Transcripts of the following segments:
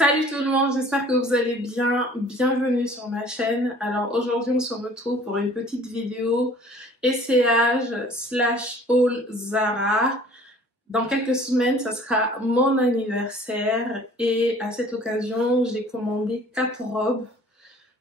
Salut tout le monde, j'espère que vous allez bien. Bienvenue sur ma chaîne. Alors aujourd'hui on se retrouve pour une petite vidéo essayage slash haul Zara. Dans quelques semaines, ça sera mon anniversaire et à cette occasion, j'ai commandé 4 robes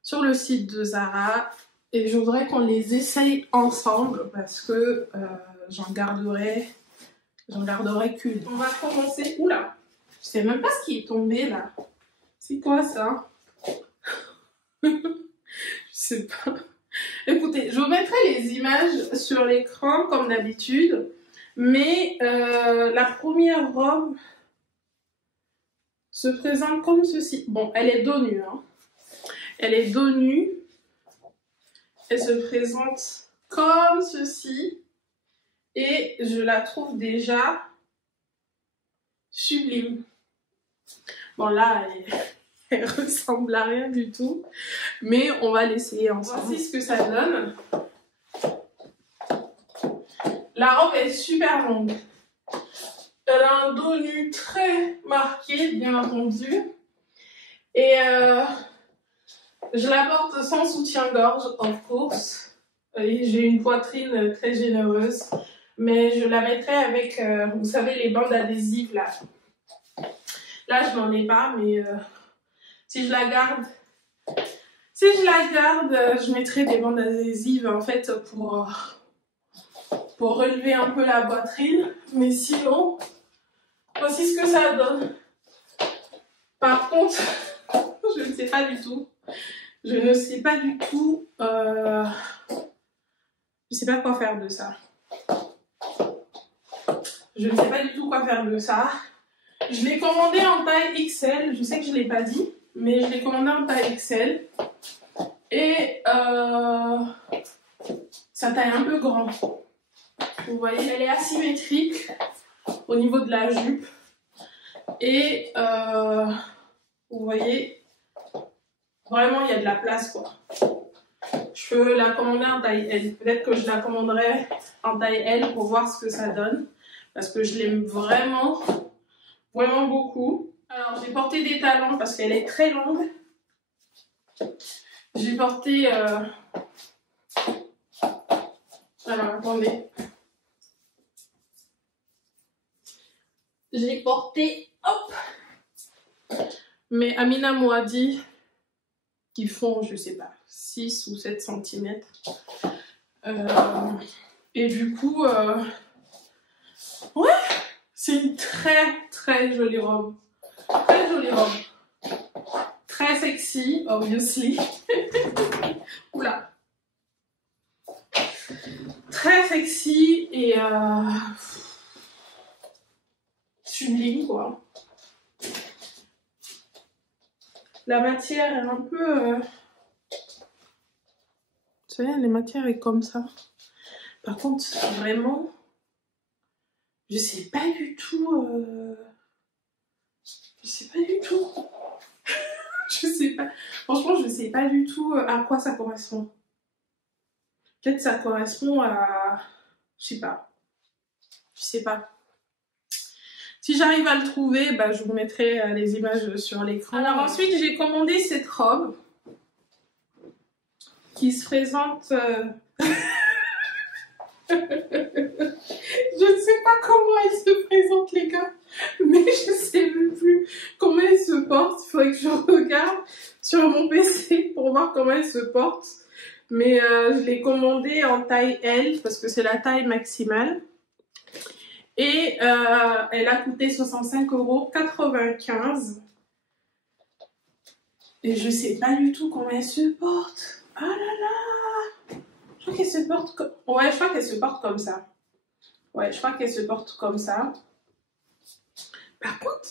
sur le site de Zara et je voudrais qu'on les essaye ensemble parce que j'en garderai qu'une. On va commencer. Oula! Je sais même pas ce qui est tombé là. C'est quoi ça? Je sais pas. Écoutez, je vous mettrai les images sur l'écran comme d'habitude. Mais la première robe se présente comme ceci. Bon, elle est dos nu, hein. Elle est dos nu. Elle se présente comme ceci. Et je la trouve déjà sublime. Bon, là, elle ressemble à rien du tout. Mais on va l'essayer ensemble. Voici ce que ça donne. La robe est super longue. Elle a un dos nu très marqué, bien entendu. Et je la porte sans soutien-gorge, of course. J'ai une poitrine très généreuse. Mais je la mettrai avec, vous savez, les bandes adhésives là. Là, je n'en ai pas, mais si je la garde, je mettrai des bandes adhésives en fait pour relever un peu la poitrine. Mais sinon, voici ce que ça donne. Par contre, je ne sais pas du tout. Je ne sais pas du tout. Je sais pas quoi faire de ça. Je ne sais pas du tout quoi faire de ça. Je l'ai commandé en taille XL. Je sais que je ne l'ai pas dit, mais je l'ai commandé en taille XL. Et sa taille un peu grand. Vous voyez, elle est asymétrique au niveau de la jupe. Et vous voyez, vraiment il y a de la place quoi. Je peux la commander en taille L. Peut-être que je la commanderai en taille L pour voir ce que ça donne. Parce que je l'aime vraiment, vraiment beaucoup. Alors j'ai porté des talons parce qu'elle est très longue. J'ai porté... Alors attendez. J'ai porté... Hop! Mais Amina Mouadi qui font, je sais pas, 6 ou 7 cm. Et du coup, ouais, c'est une très jolie robe. Très jolie robe. Très sexy, obviously. Oula. Très sexy et sublime quoi. La matière est un peu... Vous savez, les matières est comme ça. Par contre, vraiment, je sais pas du tout... Je sais pas du tout. Je sais pas. Franchement, je sais pas du tout à quoi ça correspond. Peut-être ça correspond à... Je sais pas. Je sais pas. Si j'arrive à le trouver, bah, je vous mettrai les images sur l'écran. Alors ensuite, j'ai commandé cette robe qui se présente... Je ne sais pas comment elle se présente, les gars. Mais je sais même plus comment elle se porte. Il faudrait que je regarde sur mon PC pour voir comment elle se porte. Mais je l'ai commandée en taille L parce que c'est la taille maximale. Et elle a coûté 65,95 €. Et je sais pas du tout comment elle se porte. Ah là là! Je crois qu'elle se porte comme... Ouais, je crois qu'elle se porte comme ça. Ouais, je crois qu'elle se porte comme ça. Par contre,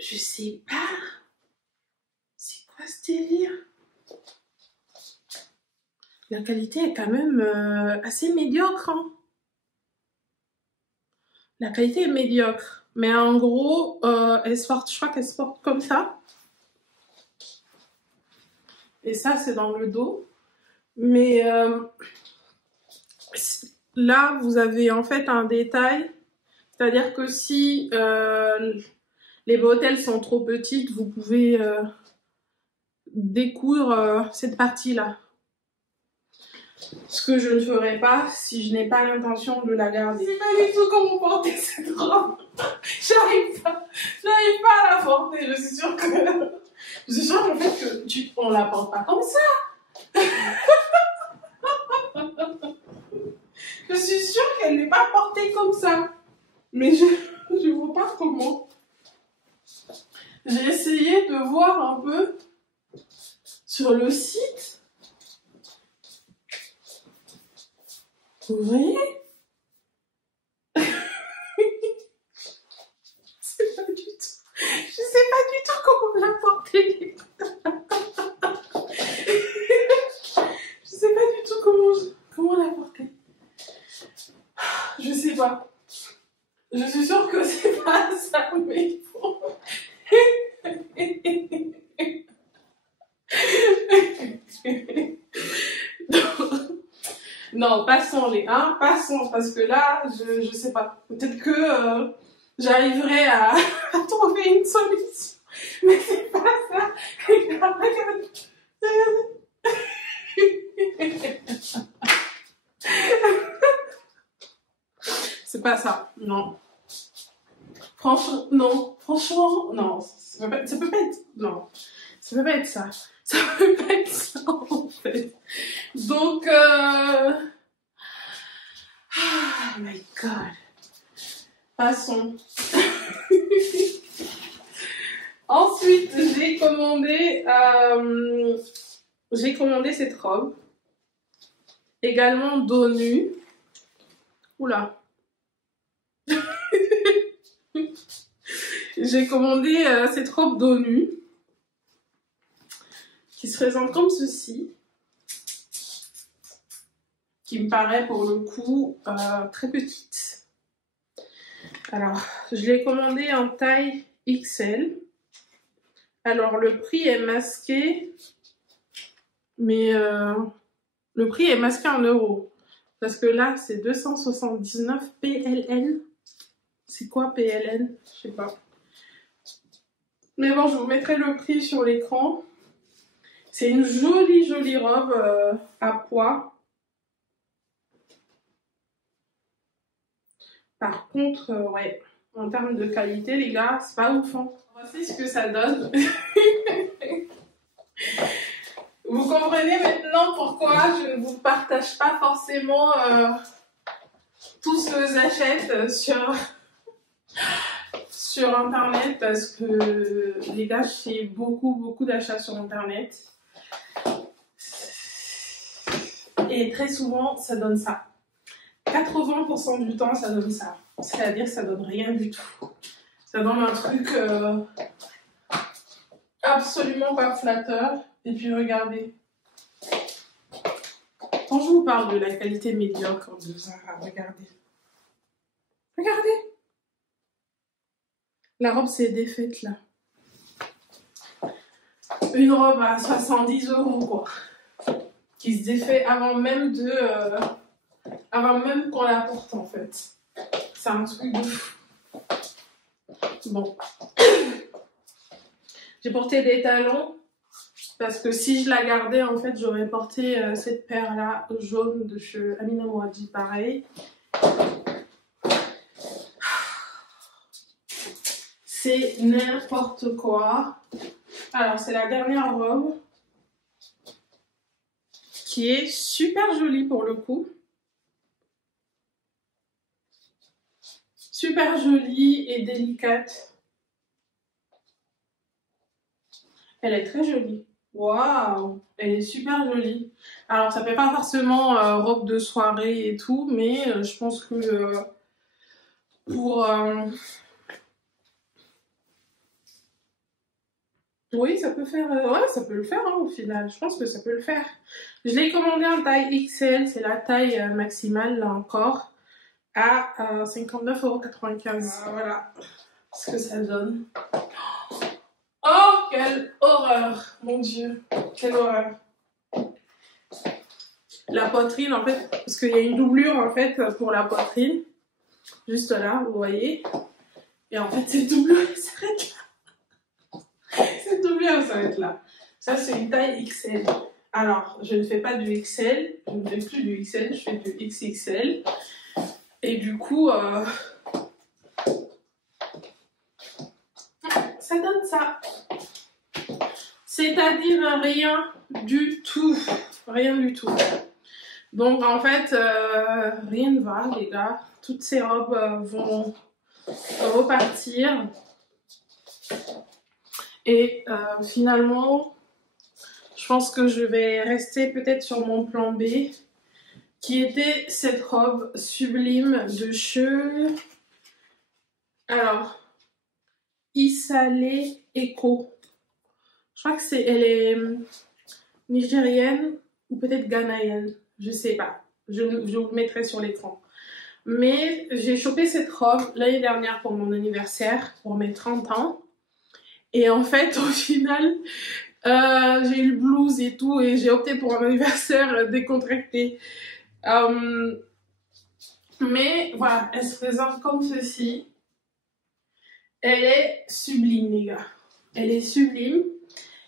je sais pas. C'est quoi ce délire? La qualité est quand même assez médiocre, hein. La qualité est médiocre. Mais en gros, elle se porte, je crois qu'elle se porte comme ça. Et ça, c'est dans le dos. Mais là, vous avez en fait un détail. C'est-à-dire que si les bretelles sont trop petites, vous pouvez découdre cette partie-là. Ce que je ne ferai pas si je n'ai pas l'intention de la garder. Je sais pas du tout comment porter cette robe. J'arrive pas à la porter. Je suis sûre qu'en fait on la porte pas comme ça. Je suis sûre qu'elle n'est pas portée comme ça. Mais je vois pas comment. J'ai essayé de voir un peu sur le site. Vous voyez? Je sais pas du tout comment la porter. Je sais pas du tout comment la porter. Je sais pas. Je suis sûre que c'est pas ça, mais bon. Non, passons passons, parce que là, je sais pas. Peut-être que j'arriverai à trouver une solution. Mais c'est pas ça. Regardez. C'est pas ça, non. Franchement, non. Ça peut pas être, non. Ça peut pas être ça. Ça peut pas être ça, en fait. Donc, oh my god. Passons. Ensuite, j'ai commandé cette robe. Également dos nu. Oula. J'ai commandé cette robe dos nu qui se présente comme ceci, qui me paraît pour le coup très petite. Alors, je l'ai commandée en taille XL. Alors, le prix est masqué, mais le prix est masqué en euros. Parce que là, c'est 279 PLN. C'est quoi PLN? Je sais pas. Mais bon, je vous mettrai le prix sur l'écran. C'est une jolie robe à pois. Par contre, ouais, en termes de qualité, les gars, c'est pas ouf. Hein. Voici ce que ça donne. Vous comprenez maintenant pourquoi je ne vous partage pas forcément tout ce que j'achète sur internet, parce que les gars, je fais beaucoup d'achats sur internet. Et très souvent, ça donne ça. 80% du temps, ça donne ça. C'est-à-dire que ça donne rien du tout. Ça donne un truc absolument pas flatteur. Et puis regardez. Quand je vous parle de la qualité médiocre de Zara, regardez. Regardez. La robe s'est défaite là. Une robe à 70 € quoi. Qui se défait avant même qu'on la porte en fait. C'est un truc de fou. Bon. J'ai porté des talons parce que si je la gardais en fait j'aurais porté cette paire là jaune de chez Amina Mouadji pareil. C'est n'importe quoi. Alors c'est la dernière robe qui est super jolie pour le coup. Super jolie et délicate. Elle est très jolie. Waouh! Elle est super jolie. Alors ça fait pas forcément robe de soirée et tout, mais je pense que pour... oui, ça peut faire... ouais, ça peut le faire hein, au final. Je pense que ça peut le faire. Je l'ai commandé en taille XL, c'est la taille maximale là encore, à 59,95 €. Voilà ce que ça donne. Oh, quelle horreur! Mon Dieu, quelle horreur! La poitrine, en fait, parce qu'il y a une doublure en fait pour la poitrine, juste là, vous voyez. Et en fait, cette doublure elle s'arrête là. ça va être là. Ça, c'est une taille XL. Alors, je ne fais pas du XL, je ne fais plus du XL, je fais du XXL. Et du coup, ça donne ça. C'est-à-dire rien du tout. Rien du tout. Donc, en fait, rien ne va, les gars. Toutes ces robes vont repartir. Et finalement, je pense que je vais rester peut-être sur mon plan B, qui était cette robe sublime de Che. Alors, Isale Echo. Je crois que elle est nigérienne ou peut-être ghanéenne. Je sais pas. Je vous le mettrai sur l'écran. Mais j'ai chopé cette robe l'année dernière pour mon anniversaire, pour mes 30 ans. Et en fait, au final, j'ai eu le blues et tout, et j'ai opté pour un anniversaire décontracté. Mais voilà, elle se présente comme ceci. Elle est sublime, les gars. Elle est sublime.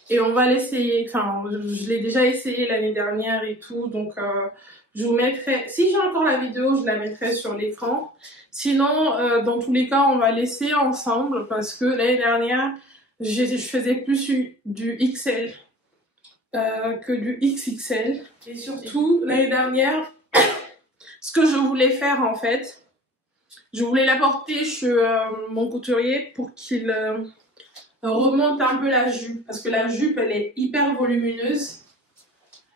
Et on va l'essayer. Enfin, je l'ai déjà essayé l'année dernière et tout. Donc, je vous mettrai... Si j'ai encore la vidéo, je la mettrai sur l'écran. Sinon, dans tous les cas, on va l'essayer ensemble. Parce que l'année dernière, je faisais plus du XL que du XXL. Et surtout, l'année dernière, ce que je voulais faire, en fait, je voulais la porter chez mon couturier pour qu'il... remonte un peu la jupe, parce que la jupe elle est hyper volumineuse,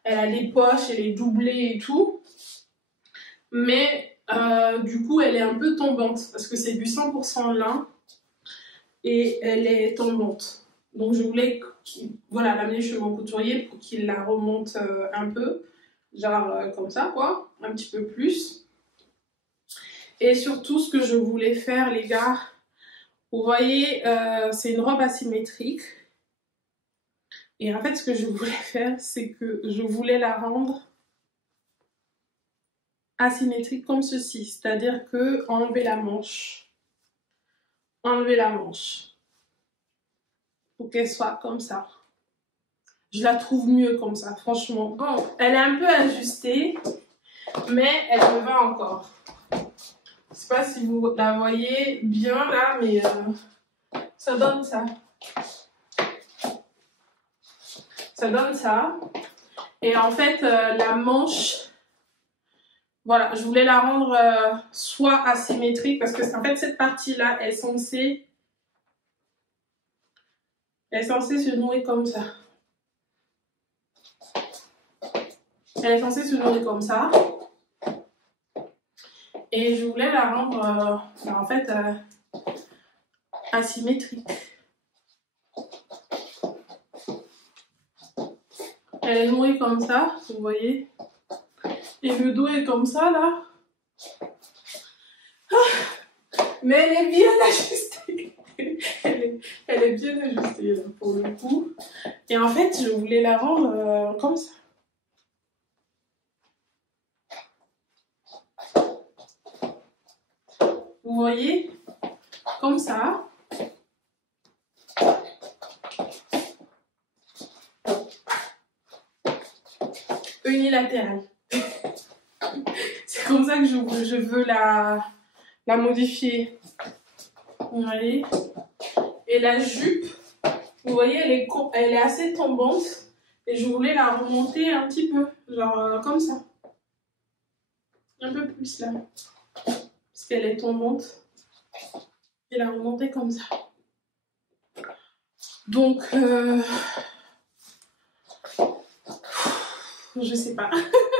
elle a des poches, elle est doublée et tout, mais du coup elle est un peu tombante parce que c'est du 100% lin et elle est tombante. Donc je voulais voilà, l'amener chez mon couturier pour qu'il la remonte un peu, genre comme ça quoi, un petit peu plus. Et surtout ce que je voulais faire, les gars, vous voyez, c'est une robe asymétrique. Et en fait, ce que je voulais faire, c'est que je voulais la rendre asymétrique comme ceci. C'est-à-dire que enlever la manche. Enlever la manche. Pour qu'elle soit comme ça. Je la trouve mieux comme ça, franchement. Bon, elle est un peu ajustée, mais elle me va encore. Je sais pas si vous la voyez bien là, mais ça donne ça. Ça donne ça. Et en fait, la manche, voilà, je voulais la rendre soit asymétrique, parce que en fait, cette partie-là, elle est censée se nouer comme ça. Elle est censée se nouer comme ça. Et je voulais la rendre, en fait, asymétrique. Elle est nouée comme ça, vous voyez. Et le dos est comme ça, là. Mais elle est bien ajustée. Elle est bien ajustée, là, pour le coup. Et en fait, je voulais la rendre comme ça. Vous voyez? Comme ça. Unilatérale. C'est comme ça que je veux la modifier. Vous voyez? Et la jupe, vous voyez, elle est assez tombante. Et je voulais la remonter un petit peu. Genre comme ça. Un peu plus là. Parce qu'elle est tombante. Et la remonter comme ça. Donc, je sais pas.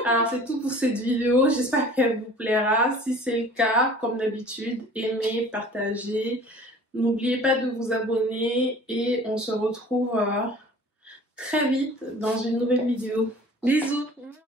Alors c'est tout pour cette vidéo, j'espère qu'elle vous plaira. Si c'est le cas, comme d'habitude, aimez, partagez. N'oubliez pas de vous abonner et on se retrouve très vite dans une nouvelle vidéo. Bisous!